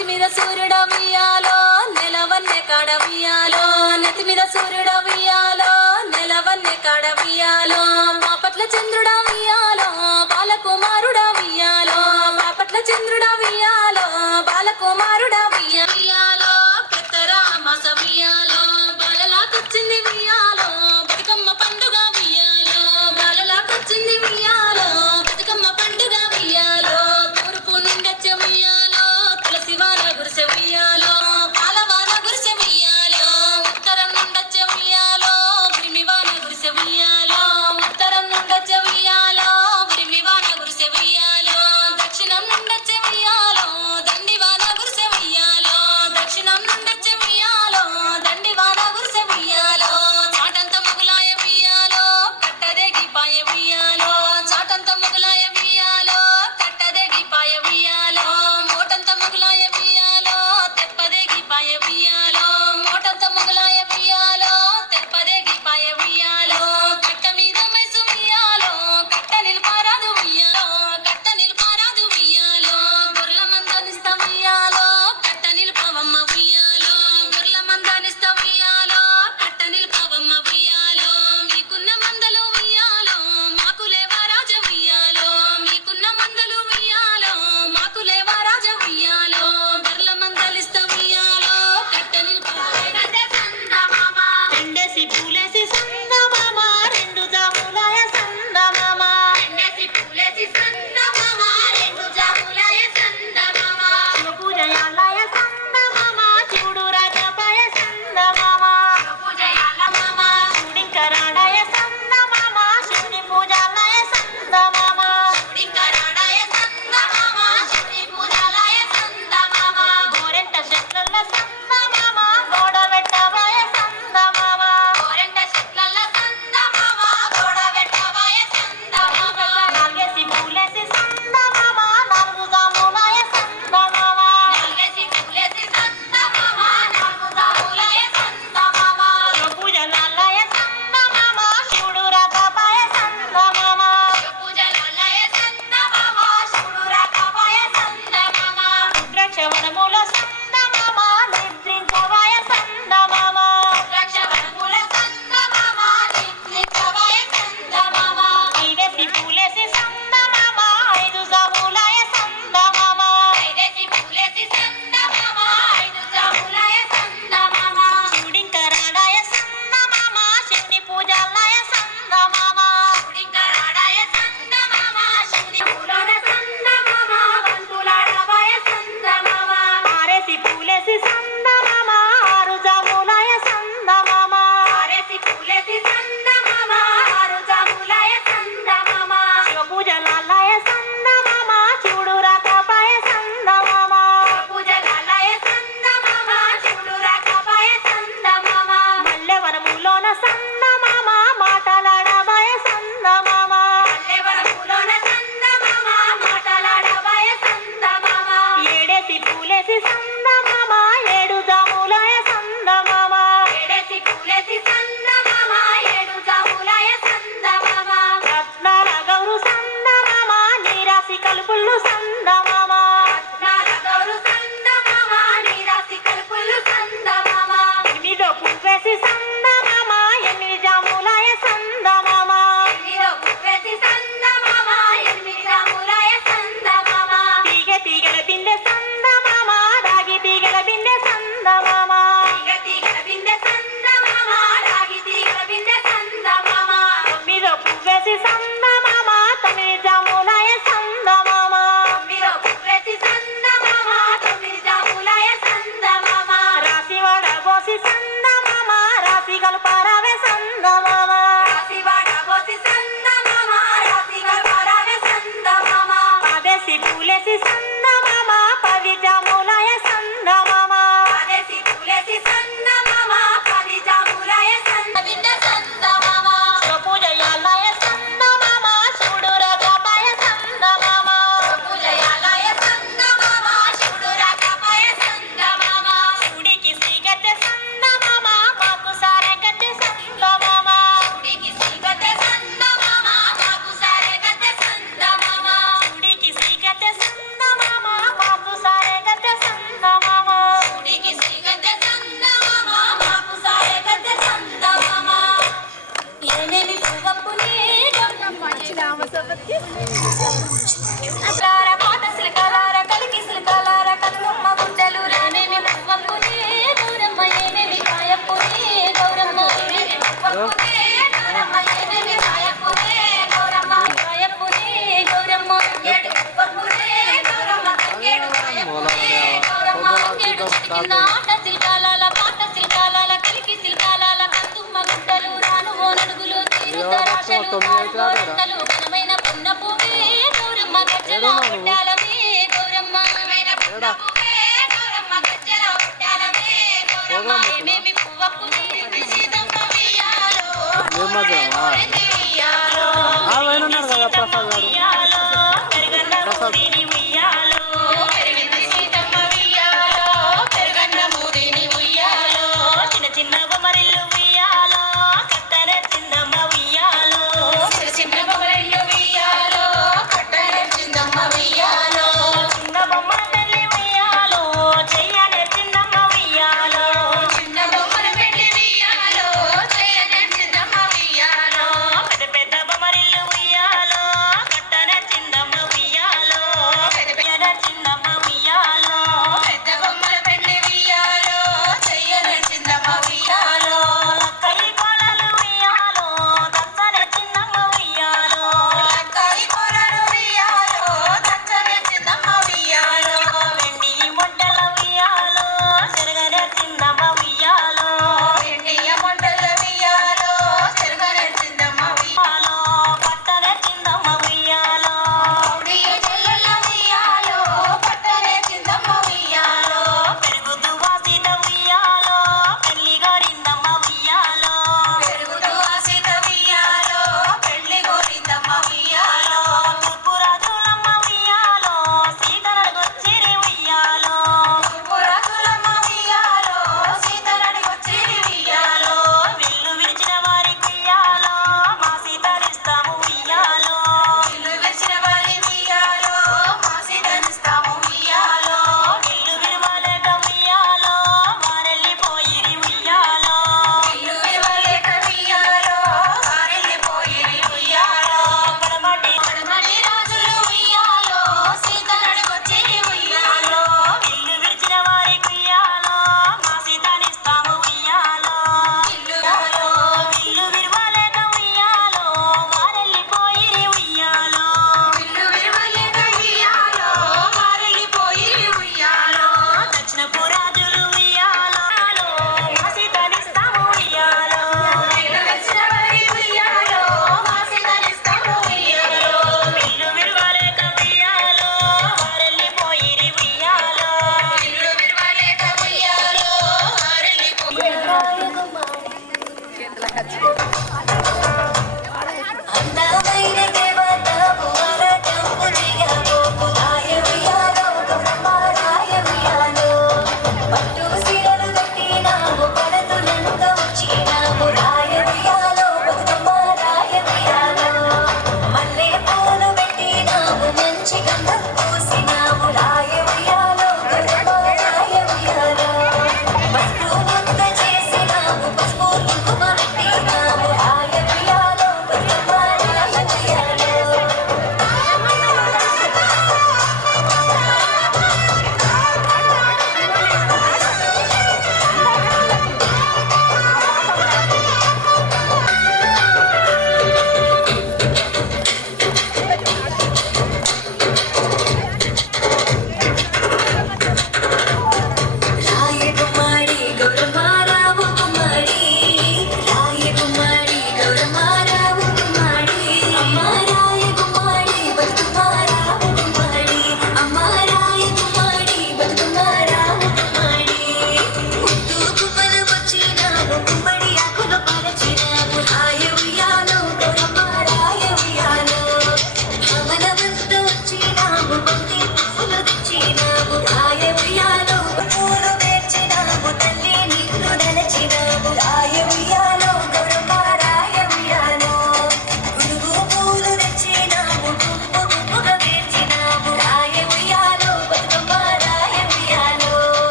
నెత్తి మీద సూర్యుడ వియాలో నెలవన్నె కాడ వియాలో నెత్తి మీద సూర్యుడ వియాలో నెలవన్నె కాడ వియాలో బాపట్ల చంద్రుడ వియాలో బాలకుమారుడ వియాలో బాపట్ల చంద్రుడ వియాలో బాలకుమారుడ వియాలో పెద్దరామాస వియాలో బాలలాకొచ్చింది వియాలో బతుకమ్మ పండుగ వియాలో బాలలాకొచ్చింది వియాలో బతుకమ్మ పండుగ వియాలో తూర్పు నుండొచ్చే వియాలో తులసి వాన గురిసె వియాలో పాలవాన గురిసె వియాలో ఉత్తరం నుండొచ్చే వియాలో ఉరిమి వాన గురిసె వియాలో ఉత్తరం నుండొచ్చే వియాలో ఉరిమి వాన గురిసె వియాలో దక్షిణం నుండొచ్చే వియాలో దండి వాన గురిసె వియాలో దక్షిణం నుండొచ్చే వియాలో దండి వాన గురిసె వియాలో చాటంత మొగులాయ వియాలో కట్టదేగి పాయ వియాలో చాటంత మొగులాయ వియాలో కట్టదేగి పాయ వియాలో మోటంత మొగులాయ వియాలో తెప్పదేగి పాయ వియాలో మోటంత మొగులాయ వియాలో తెప్పదేగి పాయ వియాలో కట్ట మీద మైసు వియాలో కట్ట నిల్పారాదు వియాలో కట్ట నిల్పారాదు వియాలో గొర్ల మందనిస్తా వియాలో కట్ట నిల్పవమ్మ వియాలో గొర్ల మందనిస్తా వియాలో కట్ట నిల్పవమ్మ వియాలో మీకున్న మందలు వియాలో మాకులేవా రాజ వియాలో మీకున్న మందలు వియాలో మాకులేవా రాజ వియాలో గొర్ల మందలిస్తా వియాలో కట్ట నిల్పవమ్మ రెండేసి పూలేసి సందమామ రెండు జాములాయ సందమామ రెండేసి పూలేసి సందమామ రెండు జాములాయ సందమామ పూజయాలయ సందమామ చూడు రాజపాయ సందమామ పూజయాల మామ చూడింకరాడాయ సందమామ శివుని పూజాలయ సందమామ ఉడింకరాడాయ సందమామ శివుని పూజాలయ సందమామ గోరెంట చెట్లల్ల సందమామ గోడబెట్టబాయ సందమామ గోరెంట చెట్లల్ల సందమామ గోడబెట్టబాయ సందమామ నాలుగేసి పూలేసి సందమామ నాలుగు జాములాయ సందమామ నల్గేసి పూలేసి సందమామ నాలుగు జాములాయ సందమామ పూజలాలయ సందమామ శివుడు రాజపాయ సందమామ పూజలాలయ సందమామ శివుడు రాకపాయ సందమామ రుద్రాక్షవనముల సందమామ నిద్రించవాయ సందమామ రక్షవనముల సందమామ నిత్యవాయ సందమామ ఐదేసి పూలేసి సందమామ ఐదు జాములాయ సందమామ ఐదేసి పూలేసి సందమామ ఐదు జాములాయ సందమామ శివుడింకరాడాయ సందమామ శివుని పూజాలయ సందమామ ఉడింకరాడాయ సందమామ శివుని పూలోన సందమామ వంతులాడవాయ సందమామ ఆరేసి పూలేసి సందమామ ఆరు జాములాయ సందమామ ఆరేసి పూలేసి సందమామ ఆరు జాములాయ సందమామ శివ పూజలాలయ సందమామ చూడు రాకపాయ సందమామ పూజలాలయ సందమామ శివుడు రాకపాయ సందమామ మల్లెవనములోన సందమామ మాటలాడబాయ సందమామ పల్లెవరములోన సందమామ మాటలాడవాయ సందమామ ఏడేసి పూలేసి సందమామ ఏడు జాములాయ సందమామ ఏడేసి పూలేసి సందమామ ఏడు జాములాయ సందమామ రత్నాల గౌరు సందమామ నీరాసి కలుపుళ్ళు సందమామ రత్నాల గౌరు సందమామ నీరాసి కలుపులు సందమామ ఎనిమిదో పువ్వేసి సందమామ ఎనిమిది జాములాయ సందమామ ఎనిమిదో పువ్వేసి సందమామ ఎనిమిది జాములాయ సందమామ తీగెల పిందె సందమామ రాగి తీగ కింద ఆట శిల్కాల పాట శిల్కాల కలికి శిల్కాల కందుమ్మ గుట్టలు రాను నడుగులు తీరుతరాశలు కారుతలు ఘనమైన పున్న పువ్వే గౌరమ్మ గజ్జల పుట్టాలమే గౌరమ్మ గౌరమ్మ గజ్జల పుట్టాలమే గౌరమ్మ ఏమేమి పువ్వకు సీతమ్మ వియ్యాలో ఉయ్యాలో పెరుగన్న మూదిని ఉయ్యాలో సీతమ్మ వియ్యాలో పెరుగన్న మూదిని ఉయ్యాలో చిన్న చిన్న బొమ్మరిల్లు ఉయ్యాలో కట్టన చిన్నమ్మ ఉయ్యాలో చిన్న బొమ్మరిల్లు వియ్యాలో కట్టె చిందమ్మ వియ్యాలో చిన్న బొమ్మ తల్లి ఉయ్యాలో చెయ్యనే చిన్నమ్మ ఉయ్యాలో చిన్న బొమ్మల పెళ్లి వియ్యాలో చేయనే చిందమ్మ వియ్యాలో పెద్ద పెద్ద బొమ్మరిల్లు ఉయ్యాలో కట్టన చిన్నమ్మ ఉయ్యాలో పెద్ద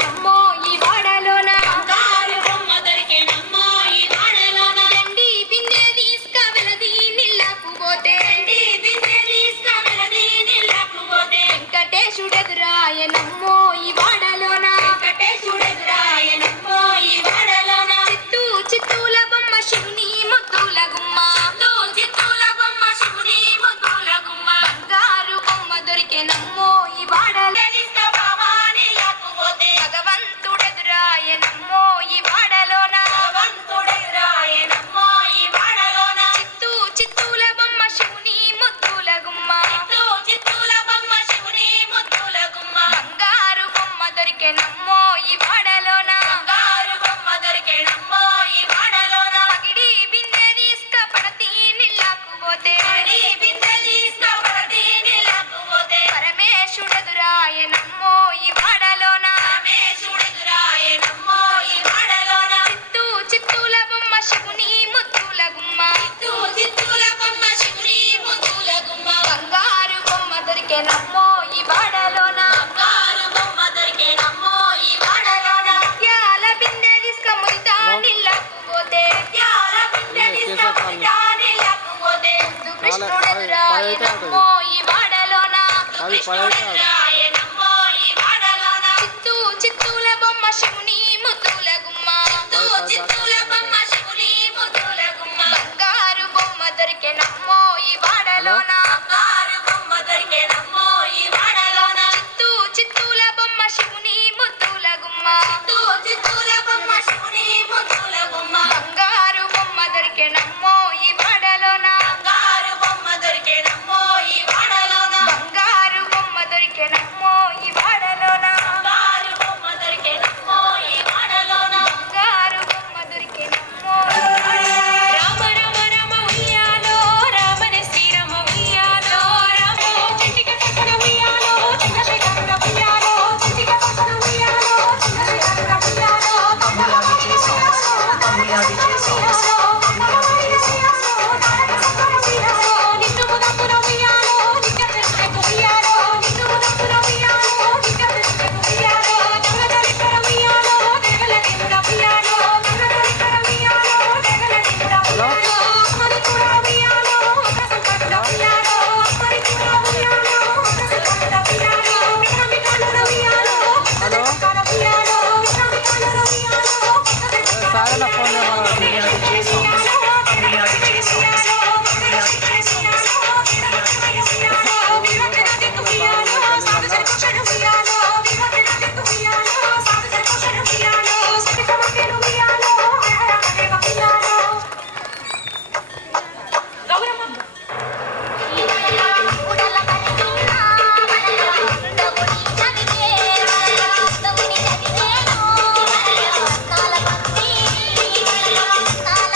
దొరికెనమ్మో ఈ వాడలోన బంగారు బొమ్మ దొరికెనమ్మో ఈ వాడలోన దండి బిందె తీసుకవెలది నిల్లకు పోతే దండి బిందె తీసుకవెలది నీళ్ళకు పోతే వెంకటేశుడెదురాయనమ్మో ఈ వాడలోన వెంకటేశుడెదురాయనమ్మో ఈ వాడలోన చిత్తూల బొమ్మ శివుని ముద్దుల గుమ్మ చిత్తూల బొమ్మ శివుని ముద్దుల గుమ్మ బంగారు బొమ్మ దొరికెనమ్మో ఈ వాడలో తీసుకబావా నీళ్ళకు పోతే భగవంతుడెదురాయనమ్మో ఈ వాడలోన భగవంతుడెదురాయనమ్మో ఈ వాడలోన చిత్తూల బొమ్మ శివుని ముద్దుల గుమ్మ చిత్తూల బొమ్మ శివుని ముద్దుల గుమ్మ బంగారు బొమ్మ దొరికెనమ్మో ఈ వాడలోన బంగారు బొమ్మ దొరికెనమ్మో ఈ వాడలోన పగిడి బిందె తీసుకపడతి నిల్లకు పోతే పడి బిందె తీసుకవలది నీళ్ళకు పోతే పరమేశుడెదురాయనమ్మో ఈ వాడలోన పరమేశుడెదురాయనమ్మో ఈ వాడలోన చిత్తూల బొమ్మ శివుని ముద్దుల గుమ్మ చిత్తూల బొమ్మ శివుని ముద్దుల గుమ్మ బంగారు బొమ్మ దొరికెనమ్మో ఈ వాడలోన బంగారు బొమ్మ దొరికెనమ్మో ఈ వాడలోన ముత్యాల బిందె తీసుకమురితా నిల్లకు పోతే త్యాల బిందె తీసుకవలది నీళ్ళకు పోతే ముద్దు కృష్ణుడెదురాయనమ్మో ఈ వాడలోన కృష్ణుడెదురాయనమ్మో ఈ వాడలోన చిత్తూల బొమ్మ శివుని ముద్దుల గుమ్మ చిత్తూల బొమ్మ శివుని ముద్దుల గుమ్మ బంగారు బొమ్మ దొరికెనమ్మో ఈ వాడలోన బంగారు బొమ్మ దొరికెనమ్మో ఈ వాడలోన చిత్తూల బొమ్మ శివుని ముద్దుల గుమ్మ చిత్తూల బొమ్మ శివుని ముద్దుల గుమ్మ బంగారు బొమ్మ దొరికెనమ్మో ఈ వాడలోన బంగారు బొమ్మ దొరికెనమ్మో ఈ వాడలోన బంగారు బొమ్మ దొరికెనమ్మో ఈ వాడలోన బంగారు బొమ్మ దొరికెనమ్మో ఈ వాడలోన బంగారు బొమ్మ దొరికెనమ్మో రామ రామ రామ ఉయ్యాలో రామన శ్రీరామ ఉయ్యాలో రామ చిటిక కసన ఉయ్యాలో చంద్రశేఖర ఉయ్యాలో చిటిక కసన ఉయ్యాలో చంద్రశేఖర ఉయ్యాలో కమలమణి ఉయ్యాలో కమలమణి ఉయ్యాలో కమలమణి ఉయ్యాలో నారదసర ఉయ్యాలో నిన్ను ముదమున ఉయ్యాలో నిక్కదెక్కకు ఉయ్యాలో నిన్ను ముదమున ఉయ్యాలో నిక్కదెక్కకు ఉయ్యాలో జగదలికర ఉయ్యాలో జగలదింద ఉయ్యాలో జగదలికర ఉయ్యాలో జగలదింద ఉయ్యాలో అమ్మనికుర ఉయ్యాలో కసంకట్ల ఉయ్యాలో అమ్మనికుర ఉయ్యాలో కసంకట్ల ఉయ్యాలో విక్రమికల ఉయ్యాలో కసంకట్ల ఉయ్యాలో విక్రమికల ఉయ్యాలో సాగన ఫోన్ ఉడల పడినా మనలో ఉండవుని చదివే ఉండవుని చదివేను నాల పంది నాల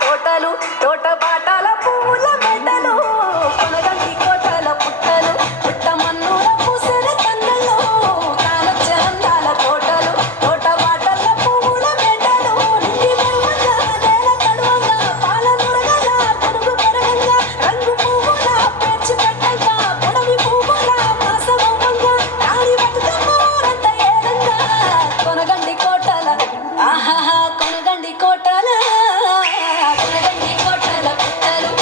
తోటలు తోట బాటల పూల మెడలు కొనగంటి కోటల పుట్టలు పుట్టమన్నుల పూసల కన్నలు కానొచ్చ అందాల తోటలు తోట బాటల పూల మెడలు నిండి మరువగా నేల తడువగా పాల నురగల పురుగు పెరగంగా రంగు పువ్వుల పేర్చి పెట్టంగా పొడవి పువ్వుల మాసవంగా కాడి బతుకమ్మోరంత ఏదంగా కొనగండి కోటల ఆహాహా కొనగండి కోటల పుట్టలు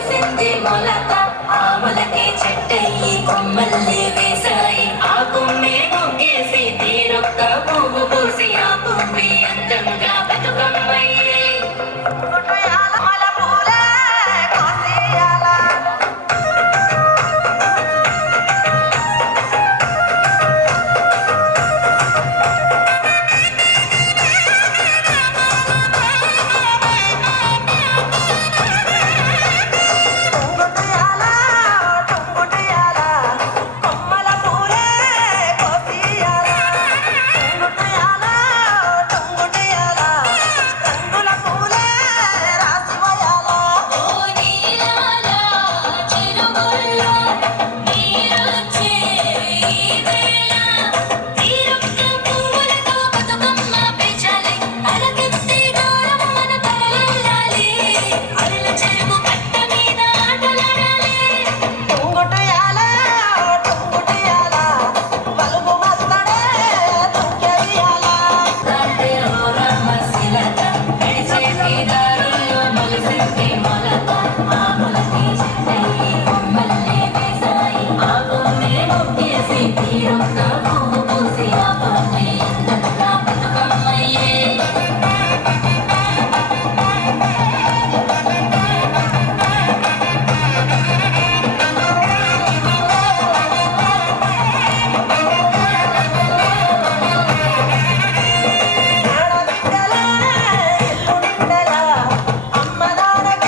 మొలిసింది మొలక ఆమలకి చెట్టయి కొమ్మల్లి వేసాయి ఆ కొమ్మే మొగ్గేసి తీరొక్క పువ్వు పూసి ఆ కొమ్మే అందంగా బతుకమ్మయ్యే అమ్మదానకి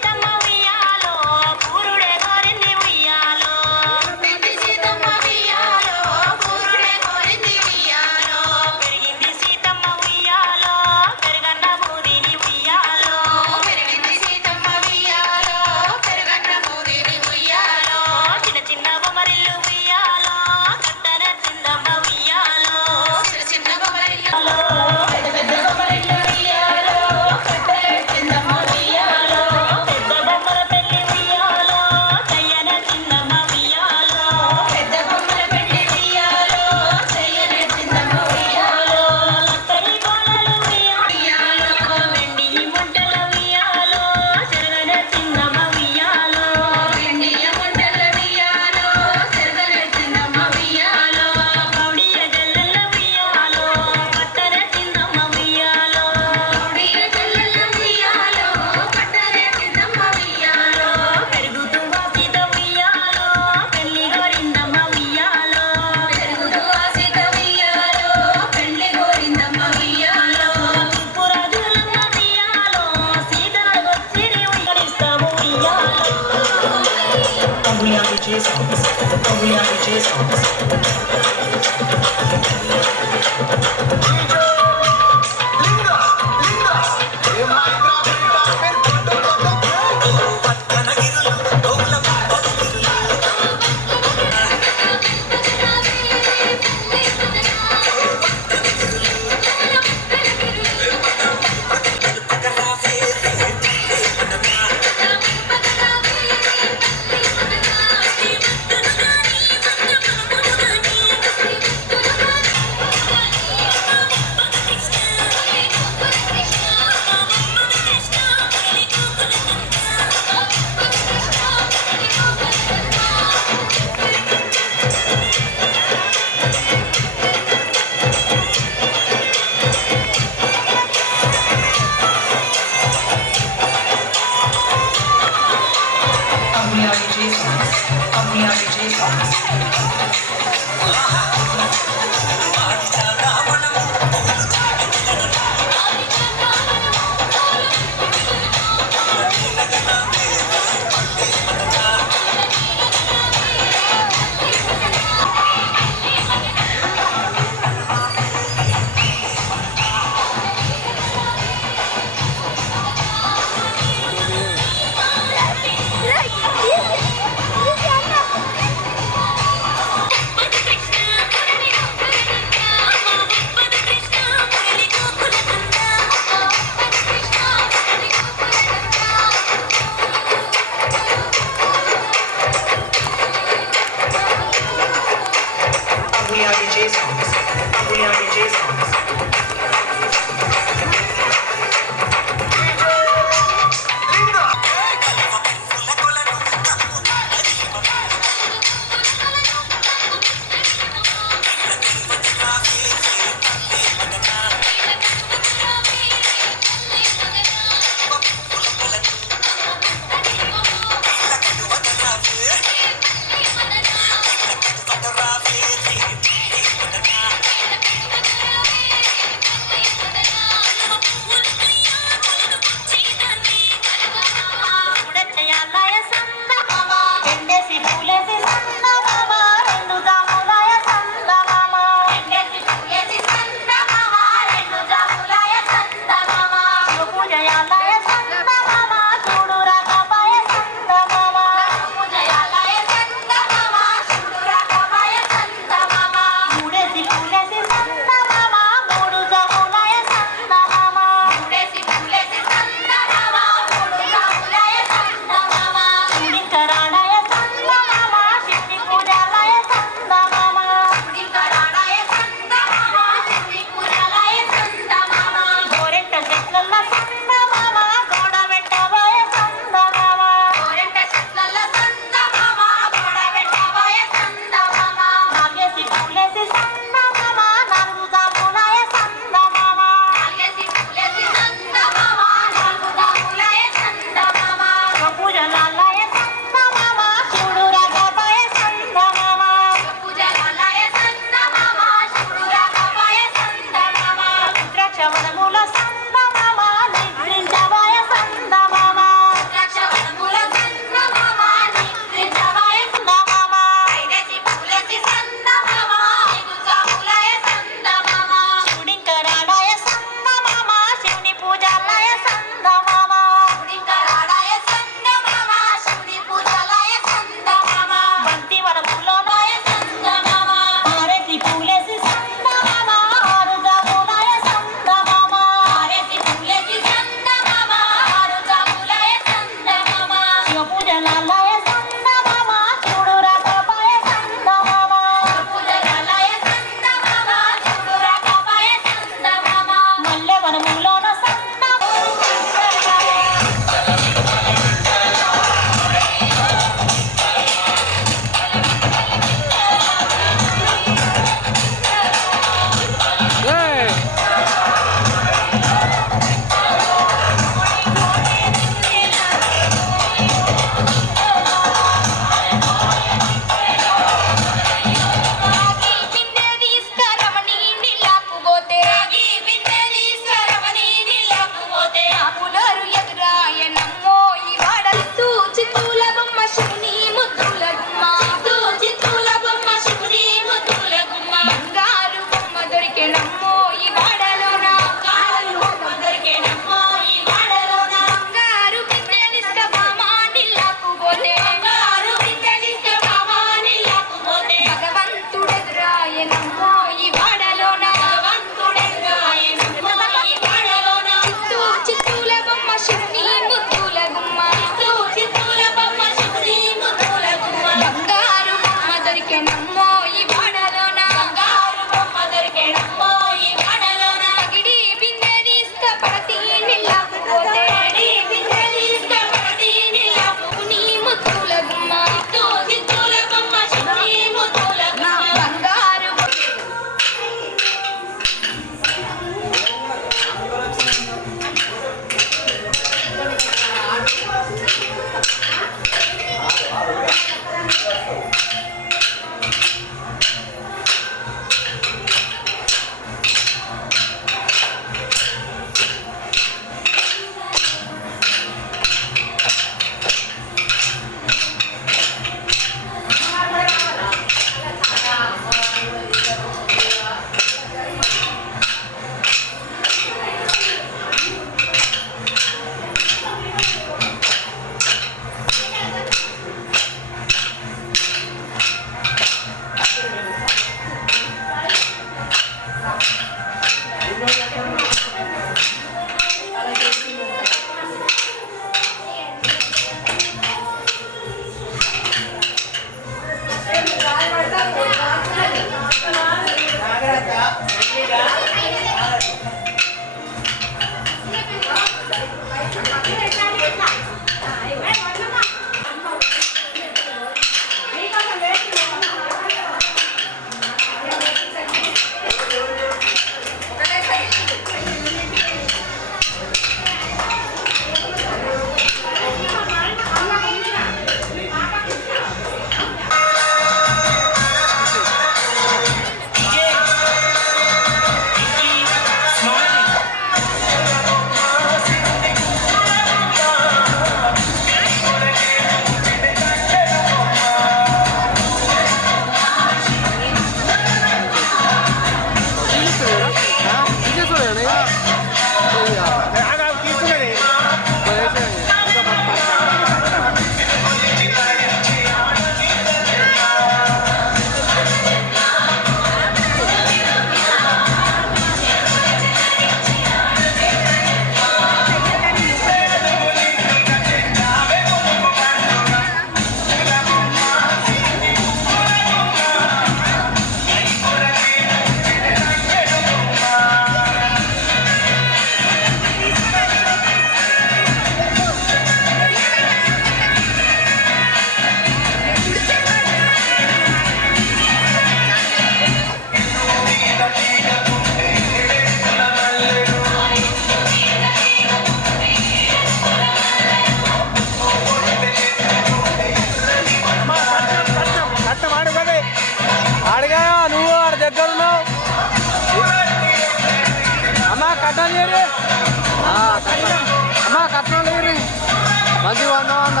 మంచి వంద వంద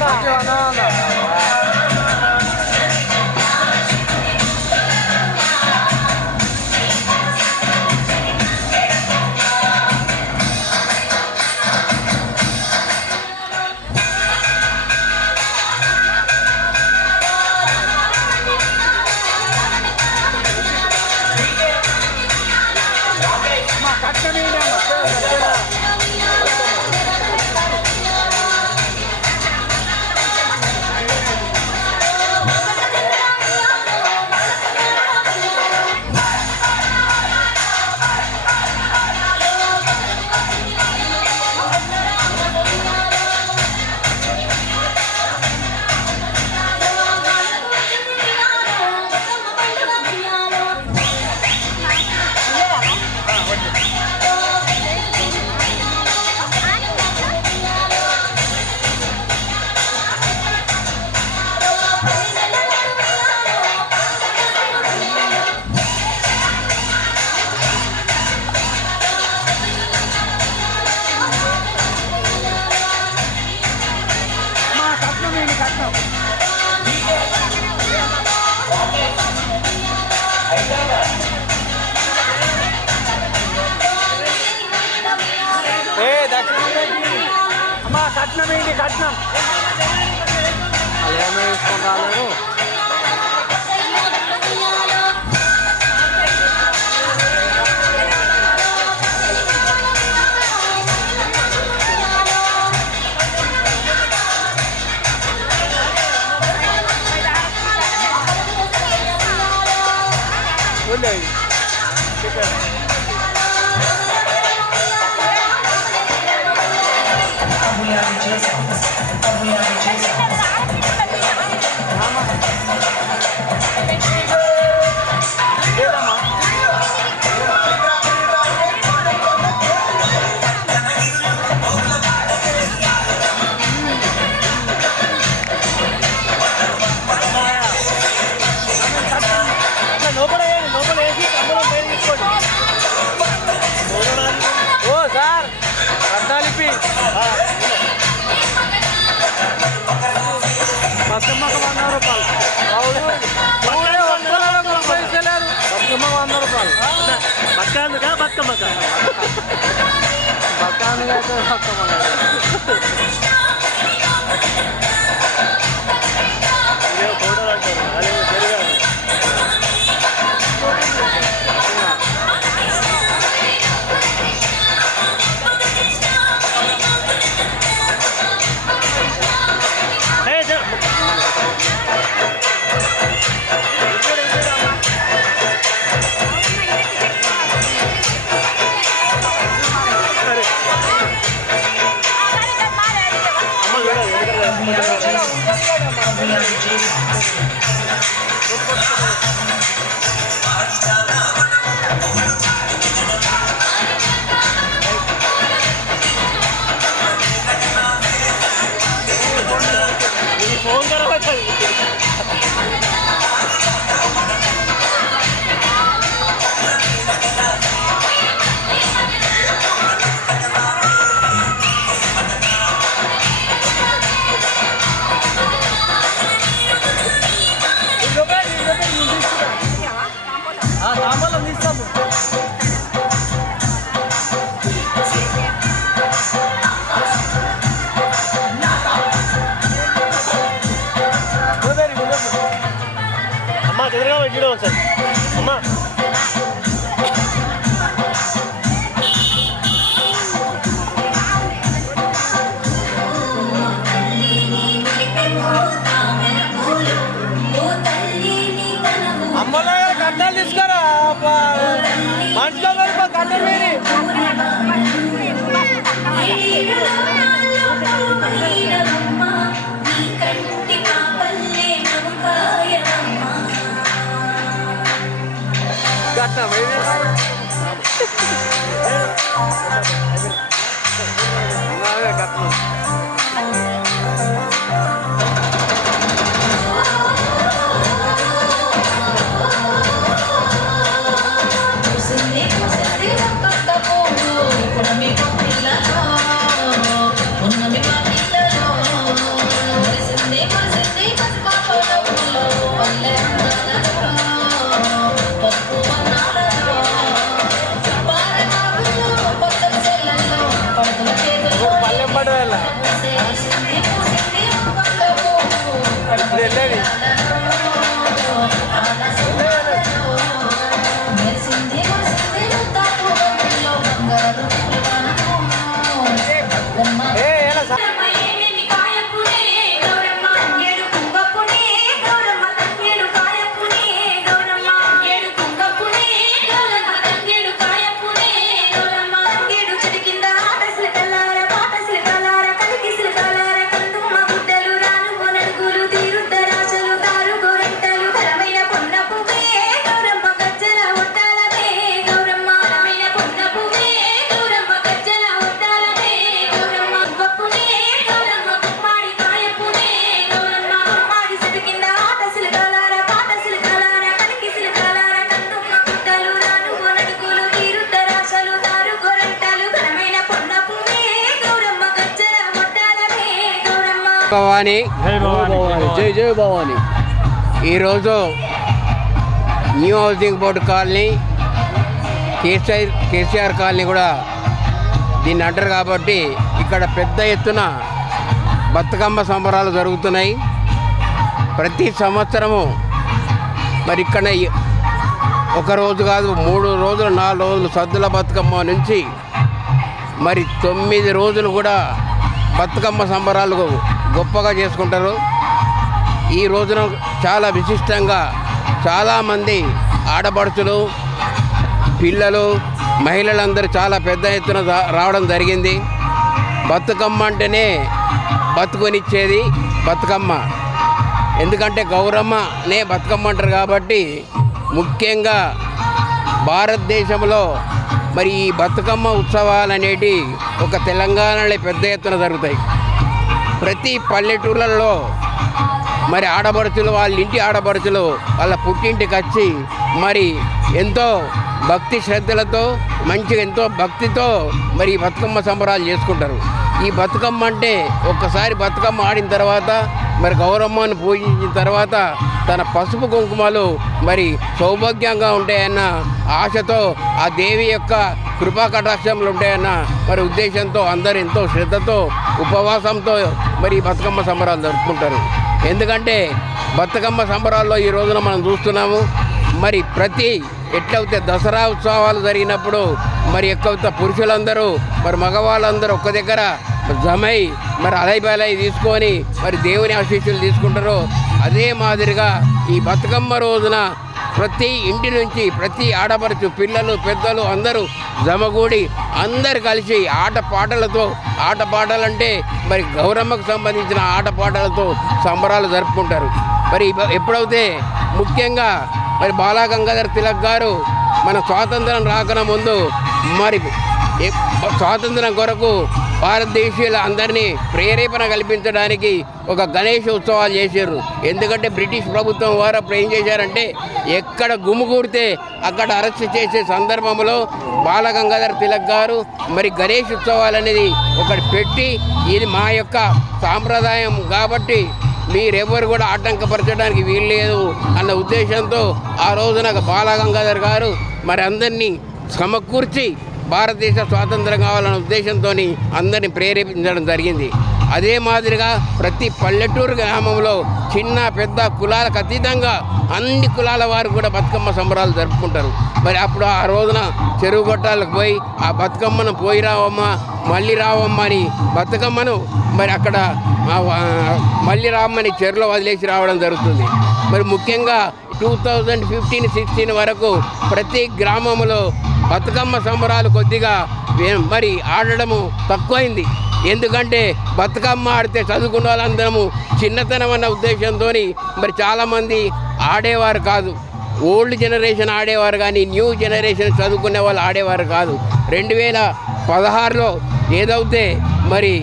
మంచి వంద వంద అమ్మా కట్నం ఏంటి కట్నం వాళ్ళు ఏమో తీసుకుంటారు లోపల వేసి తమ్ముడు పేరు తీసుకోండి ఓ సార్ అద్దాలిపి బతుకమ్మకు 100 రూపాయలు పైసలేరు బతుకమ్మ 100 రూపాయలు బతుకందుకా బతుకమ్మకా బతుకానికి అయితే బతుకమ్మ ఫోటోలు అంటారు అదే జరిగారు ఫోన్ తర్వాత తాంబూలం తీస్తాము అమ్మా ఎదురుగా పెట్టడం సార్ అమ్మా అమ్మలో కట్టాలు తీసుకురా మనిషిలో కట్టలు మీరి కట్నం కట్నం భవాని జై జై భవాని. ఈరోజు new housing board colony, KCR colony కూడా దీన్ని అంటారు కాబట్టి ఇక్కడ పెద్ద ఎత్తున బతుకమ్మ సంబరాలు జరుగుతున్నాయి. ప్రతి సంవత్సరము మరి ఇక్కడ ఒక రోజు కాదు 3 రోజులు 4 రోజులు సద్దుల బతుకమ్మ నుంచి మరి 9 రోజులు కూడా బతుకమ్మ సంబరాలు గొప్పగా చేసుకుంటారు. ఈ రోజున చాలా విశిష్టంగా చాలామంది ఆడపడుచులు, పిల్లలు, మహిళలందరూ చాలా పెద్ద ఎత్తున రావడం జరిగింది. బతుకమ్మ అంటేనే బతుకునిచ్చేది బతుకమ్మ. ఎందుకంటే గౌరమ్మనే బతుకమ్మ అంటారు కాబట్టి ముఖ్యంగా భారతదేశంలో మరి ఈ బతుకమ్మ ఉత్సవాలు అనేటి ఒక తెలంగాణలో పెద్ద ఎత్తున జరుగుతాయి. ప్రతి పల్లెటూళ్ళల్లో మరి ఆడపడుచులు, వాళ్ళ ఇంటి ఆడపడుచులు వాళ్ళ పుట్టింటికి వచ్చి మరి ఎంతో భక్తి శ్రద్ధలతో మంచిగా ఎంతో భక్తితో మరి ఈ బతుకమ్మ సంబరాలు చేసుకుంటారు. ఈ బతుకమ్మ అంటే ఒక్కసారి బతుకమ్మ ఆడిన తర్వాత మరి గౌరమ్మను పూజించిన తర్వాత తన పసుపు కుంకుమలు మరి సౌభాగ్యంగా ఉంటాయన్న ఆశతో ఆ దేవి యొక్క కృపా కటాక్షములు ఉంటాయన్న మరి ఉద్దేశంతో అందరూ ఎంతో శ్రద్ధతో ఉపవాసంతో మరి బతుకమ్మ సంబరాలు జరుపుకుంటారు. ఎందుకంటే బతుకమ్మ సంబరాల్లో ఈ రోజున మనం చూస్తున్నాము. మరి ప్రతి ఎట్లయితే దసరా ఉత్సవాలు జరిగినప్పుడు మరి ఎక్కువ పురుషులందరూ మరి మగవాళ్ళందరూ ఒక్క దగ్గర జమై మరి అలైబలై తీసుకొని మరి దేవుని ఆశీస్సులు తీసుకుంటారు. అదే మాదిరిగా ఈ బతుకమ్మ రోజున ప్రతి ఇంటి నుంచి ప్రతి ఆడపడుచు, పిల్లలు, పెద్దలు అందరూ జమగూడి అందరు కలిసి ఆటపాటలంటే మరి గౌరమ్మకు సంబంధించిన ఆటపాటలతో సంబరాలు జరుపుకుంటారు. మరి ఎప్పుడైతే ముఖ్యంగా మరి బాలా గంగాధర్ తిలక్ గారు మన స్వాతంత్రం రాకన ముందు మరి స్వాతంత్రం కొరకు భారతదేశీయుల అందరినీ ప్రేరేపణ కల్పించడానికి ఒక గణేష్ ఉత్సవాలు చేశారు. ఎందుకంటే బ్రిటిష్ ప్రభుత్వం వారు అప్పుడు ఏం చేశారంటే ఎక్కడ గుమిగూడితే అక్కడ అరెస్ట్ చేసే సందర్భంలో బాలగంగాధర్ తిలక్ గారు మరి గణేష్ ఉత్సవాలు అనేది ఒకటి పెట్టి ఇది మా యొక్క సాంప్రదాయం కాబట్టి మీరెవరు కూడా ఆటంకపరచడానికి వీల్లేదు అన్న ఉద్దేశంతో ఆ రోజున బాలగంగాధర్ గారు మరి అందరినీ సమకూర్చి భారతదేశ స్వాతంత్రం కావాలన్న ఉద్దేశంతో అందరినీ ప్రేరేపించడం జరిగింది. అదే మాదిరిగా ప్రతి పల్లెటూరు గ్రామంలో చిన్న పెద్ద కులాలకు అతీతంగా అన్ని కులాల వారు కూడా బతుకమ్మ సంబరాలు జరుపుకుంటారు. మరి అప్పుడు ఆ రోజున చెరువు గొట్టాలకు పోయి ఆ బతుకమ్మను పోయి రావమ్మా మళ్ళీ రావమ్మ అని బతుకమ్మను మరి అక్కడ మళ్ళీ రావమ్మని చెరువులో వదిలేసి రావడం జరుగుతుంది. మరి ముఖ్యంగా 2015-16 వరకు ప్రతి గ్రామంలో బతుకమ్మ సంబరాలు కొద్దిగా మరి ఆడడము తక్కువైంది. ఎందుకంటే బతుకమ్మ ఆడితే చదువుకున్న వాళ్ళందరము చిన్నతనం అన్న ఉద్దేశంతో మరి చాలామంది ఆడేవారు కాదు. ఓల్డ్ జనరేషన్ ఆడేవారు కానీ న్యూ జనరేషన్ చదువుకునే వాళ్ళు ఆడేవారు కాదు. 2016లో ఏదైతే మరి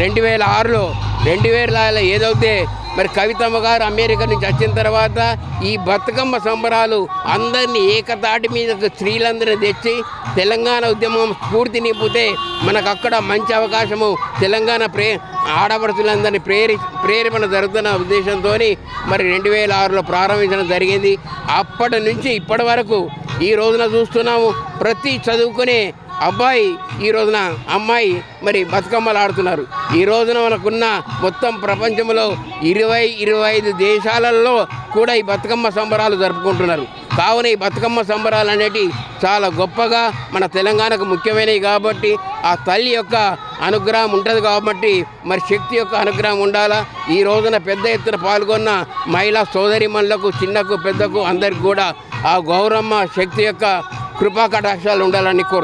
2006లో ఏదైతే మరి కవితమ్మ గారు అమెరికా నుంచి వచ్చిన తర్వాత ఈ బతుకమ్మ సంబరాలు అందరినీ ఏకతాటి మీద స్త్రీలందరినీ తెచ్చి తెలంగాణ ఉద్యమం స్ఫూర్తి నింపితే మనకు అక్కడ మంచి అవకాశము తెలంగాణ ఆడపడుచులందరినీ ప్రేరేపణ జరుగుతున్న ఉద్దేశంతో మరి 2006లో ప్రారంభించడం జరిగింది. అప్పటి నుంచి ఇప్పటి వరకు ఈ రోజున చూస్తున్నాము ప్రతి చదువుకునే అబ్బాయి ఈ రోజున అమ్మాయి మరి బతుకమ్మలు ఆడుతున్నారు. ఈ రోజున మనకున్న మొత్తం ప్రపంచంలో 20-25 దేశాలలో కూడా ఈ బతుకమ్మ సంబరాలు జరుపుకుంటున్నారు. కావున ఈ బతుకమ్మ సంబరాలు అనేవి చాలా గొప్పగా మన తెలంగాణకు ముఖ్యమైనవి కాబట్టి ఆ తల్లి యొక్క అనుగ్రహం ఉంటుంది కాబట్టి మరి శక్తి యొక్క అనుగ్రహం ఉండాలా. ఈ రోజున పెద్ద ఎత్తున పాల్గొన్న మహిళా సోదరిమణులకు, చిన్నకు పెద్దకు అందరికి కూడా ఆ గౌరమ్మ శక్తి యొక్క కృపా కటాక్షాలు ఉండాలని కోరుతున్నాను.